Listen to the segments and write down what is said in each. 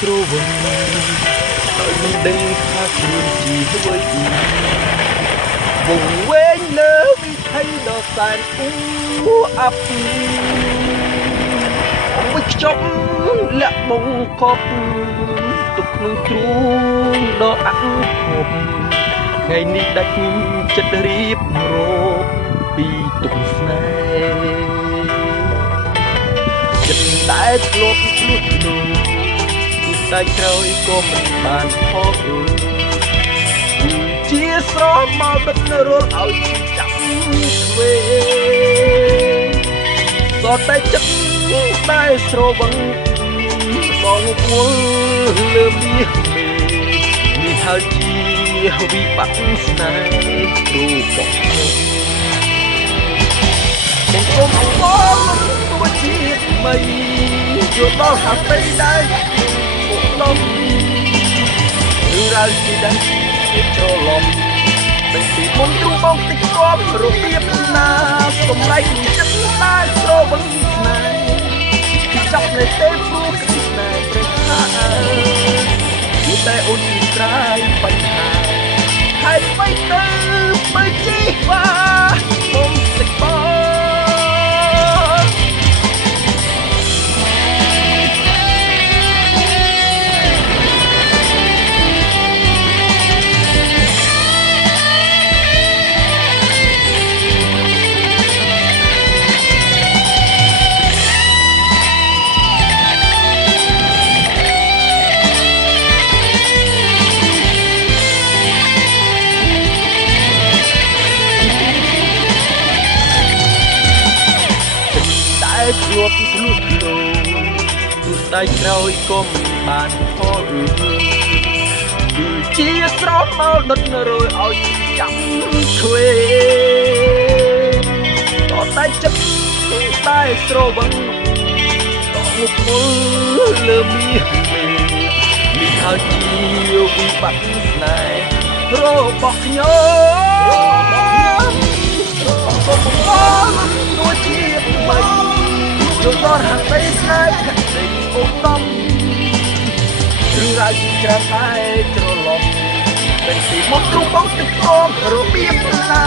គ្រោះវិញដោយមិនដឹងថាខ្លួនជីអ្វីវងវែងលើវិថីដ៏សែនអ៊ូអាប់វិខ្ចប់លាក់បងកប់ទុកក្នុងទ្រូងដ៏អាក់ធំថ្ងៃនេះដាច់ចិត្តរៀបរកពីទុកស្នេហ៍ចិត្តតែធ្លាប់ឆ្លុះនោះតែក្រោយក៏មិនបានផងជាស្រស់មកបិទរលឲ្យចាប់ទ្វេសតែចិត្តតែស្រវឹងបងពួលលើមាសមេនេះហើយជាវិបត្តិស្នេហ៍គ្រូបងខ្ញុំបងទោះជាថ្មីយល់ដល់ហាប់ទៅដែរពុកដុំឬរ៉ាវជាដឹងជាច្រឡំតែពីមុនទ្រូងបងតិចគប់របៀបណាសម្រេចចិត្តតែស្រវឹងស្នេហ៍ចាប់នៅទេព្រោះគិតស្នេហ៍ព្រះថាគឺតែអូនត្រាយបញ្ហាហើយអ្វីទៅបើជីវ៉ាខ្ញុំតិចបងធ្លាប់ធ្លុះធ្លោទោះតែក្រោយក៏មិនបានផលគឺជាស្រោមមកដុតរយឲ្យចាំទ្វេតតែចិត្តតែស្រវឹងតងពុលលើមាសមេនេះហើយជាវិបត្តិស្នេហ៍របស់ខ្ញុំសូមបងទោះជាថ្មីយល់ដល់ហាក់បីស្នេហ៍ខិតអូនតំឬរ៉ាវជាច្រើនតែច្រឡំតែពីមុខទ្រូងបងទឹកគំរបៀបណា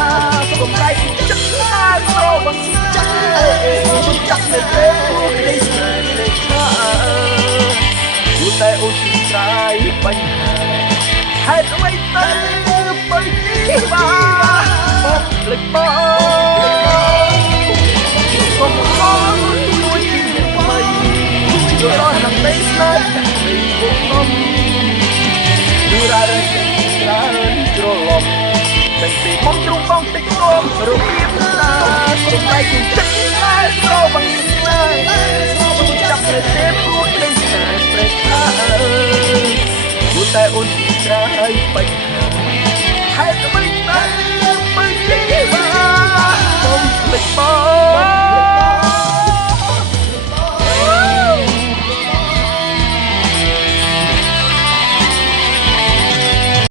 សម្រេចចិត្តតែស្រវឹងចិត្តចាប់នៅពេលគ្រីស្មាសលេខថាគូតែអូនត្រាយបញ្ហាហេតុអ្វីទៅបើជីវ៉ាបងភ្លេចបងសូមបងយល់ដល់ហាក់បីស្នេហ៍ពីពុកនំឬរ៉ាវជាច្រើនច្រឡំតែពីមុនទ្រូងបងតិចគំរបៀបណាសម្រេចចិត្តតែស្រវឹងស្នេហ៍ចាប់នៅទេព្រោះគ្រីស្មាសព្រះថាគូតែអូនត្រាយបញ្ហាហេតុអ្វីទៅបើជីវ៉ាសូមភ្លេចបង